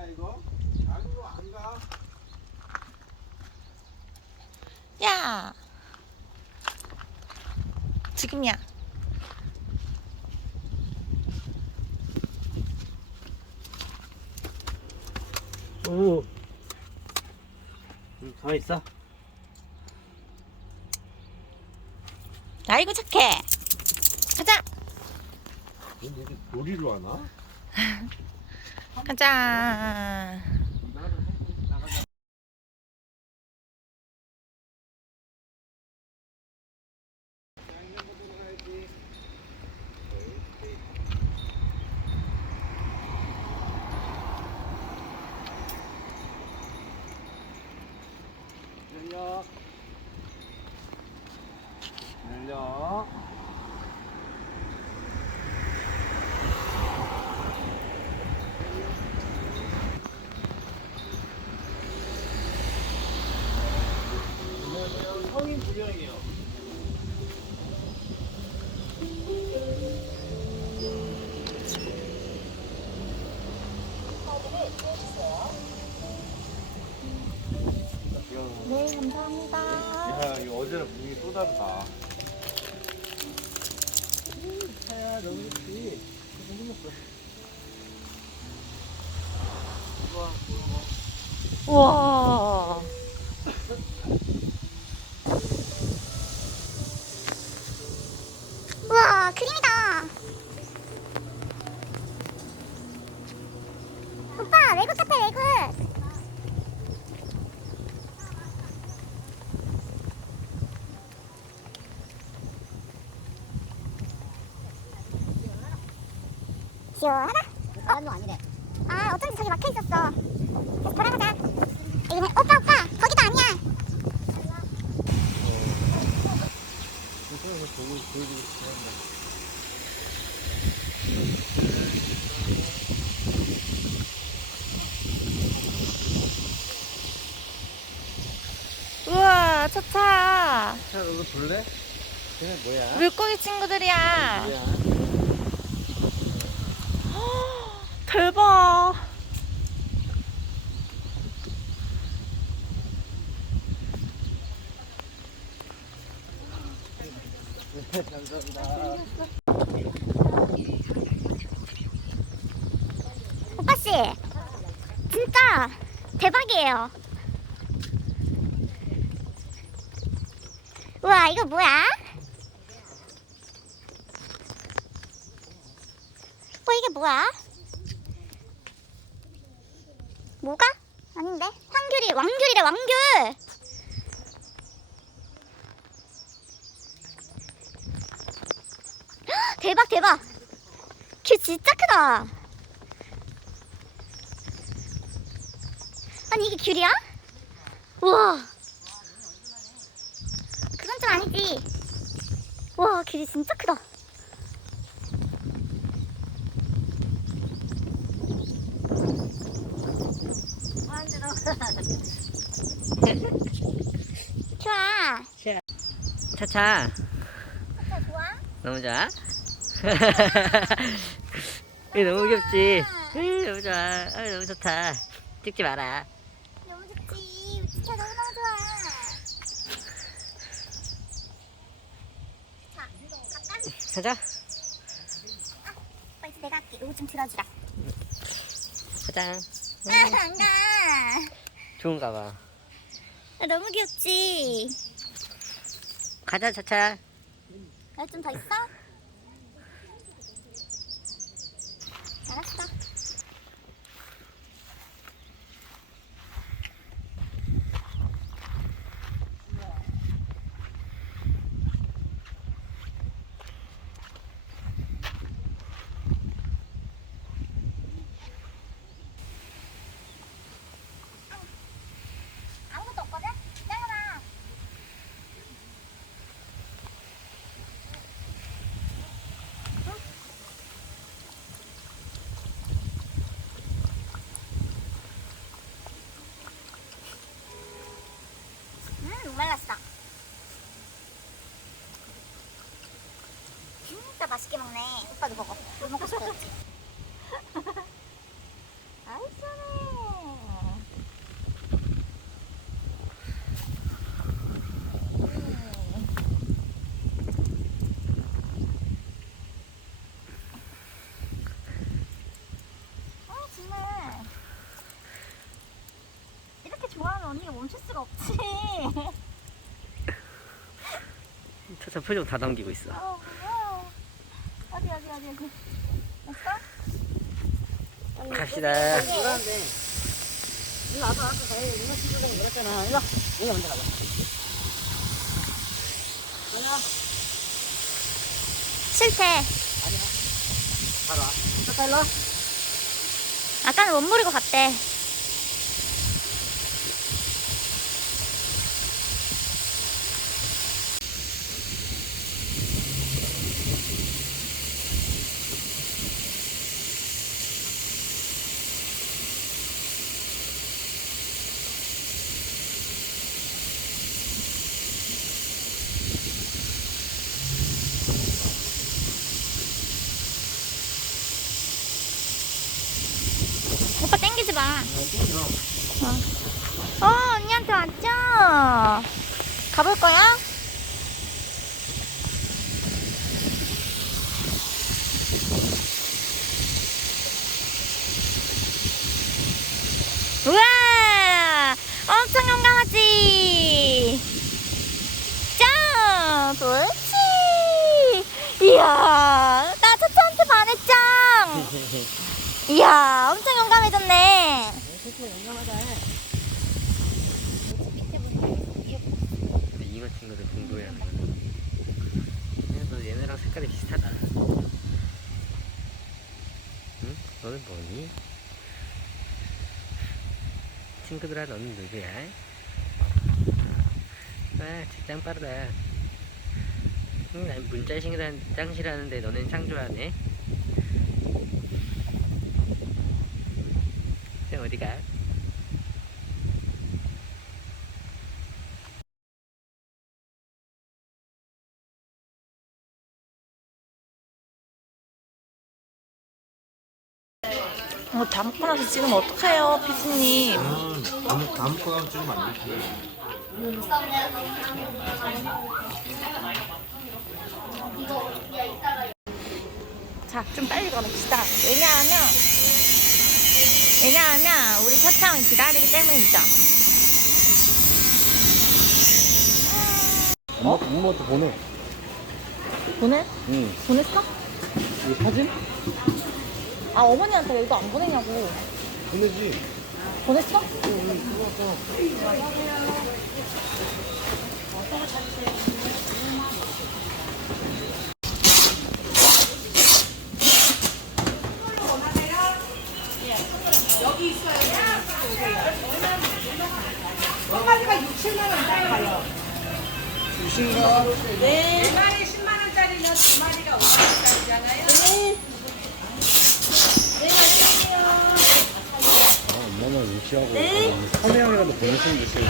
짜 이거? 아이고 안 가. 야 지금이야 오. 더 있어? 아이고 착해 가자 이게 놀이로 하나? 가자 열려. 열려. 다르다. 차야, 너무 좋지. 너무 예뻐. 우와, 우와 우와 그림이다 오빠 외국 같아 외국 시원하다 바람도 아니래. 아 어쩐지 저기 막혀 있었어 계속 돌아가자 이거 오빠 오빠 거기도 아니야. 우와 차차 차, 너도 볼래? 그냥 뭐야? 물고기 친구들이야 뭐야? 대박. 오빠 씨 진짜 대박이에요 우와 이거 뭐야? 어 이게 뭐야? 뭐가? 아닌데? 황귤이 왕귤이래 왕귤! 헉, 대박 대박! 귤 진짜 크다! 아니 이게 귤이야? 우와! 그건 좀 아니지. 우와 귤이 진짜 크다 좋아 차차 진짜 좋아? 너무 좋아? 이 너무 귀엽지? 으, 너무 좋아. 아, 너무 좋다. 찍지 마라. 너무 좋지 진짜 너무 너무 좋아 자? 가자. 오빠 이제 내가 할게 이거 좀 들어주라 가자. 아 안 가 좋은가 봐. 아, 너무 귀엽지 가자, 차차. 아, 좀더 있어? 진짜 맛있게 먹네. 오빠도 먹어. 너 먹고 싶어했지? 아이싸네. 음. 아 정말 이렇게 좋아하는 언니가 멈출 수가 없지. 차차 표정 다 담기고 있어. 어. 갑시다. 아까 누나 그랬잖아 일로 먼저 가자 아니야 바로 와 잠깐 일로 와 아까는 못 무리고 갔대. 오빠 땡기지 마. 어, 언니한테 왔죠? 가볼 거야? 우와! 엄청 용감하지? 짱! 옳지! 이야, 나 차차한테 반했짱! 이야, 엄청 용감해졌네. 근데 이모 친구들 궁금해하는. 너 얘네랑 색깔이 비슷하다. 응? 너는 뭐니? 친구들아 너는 누구야? 아, 직장 빠르다. 응, 난 문자 싱이란 짱 싫어하는데 너는 짱 좋아하네. 어, 다 먹고 나서 지금 어떡해요, 피디님. 아무 다음 거 찍으면 안 돼. 자, 좀 빨리 가봅시다. 왜냐하면, 왜냐하면, 우리 차창을 기다리기 때문이죠. 엄마 엄마한테 보내 보내? 응 보냈어? 이거 사진? 아, 어머니한테 왜 이거 안 보내냐고. 보내지 보냈어? 주신가? 네 마리 10만 원짜리는 두 마리가 5만 원짜리잖아요. 아 엄마만 유치하고 네? 선혜영이라도 보내시면 되세요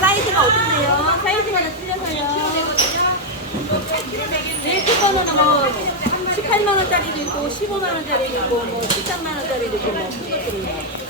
사이즈가 어떤데요? 사이즈마다 틀려서요. 네, 쿠폰은 뭐 18만 원짜리도 있고 15만 원짜리도 있고 뭐 13만 원짜리도 있고 뭐 그것들이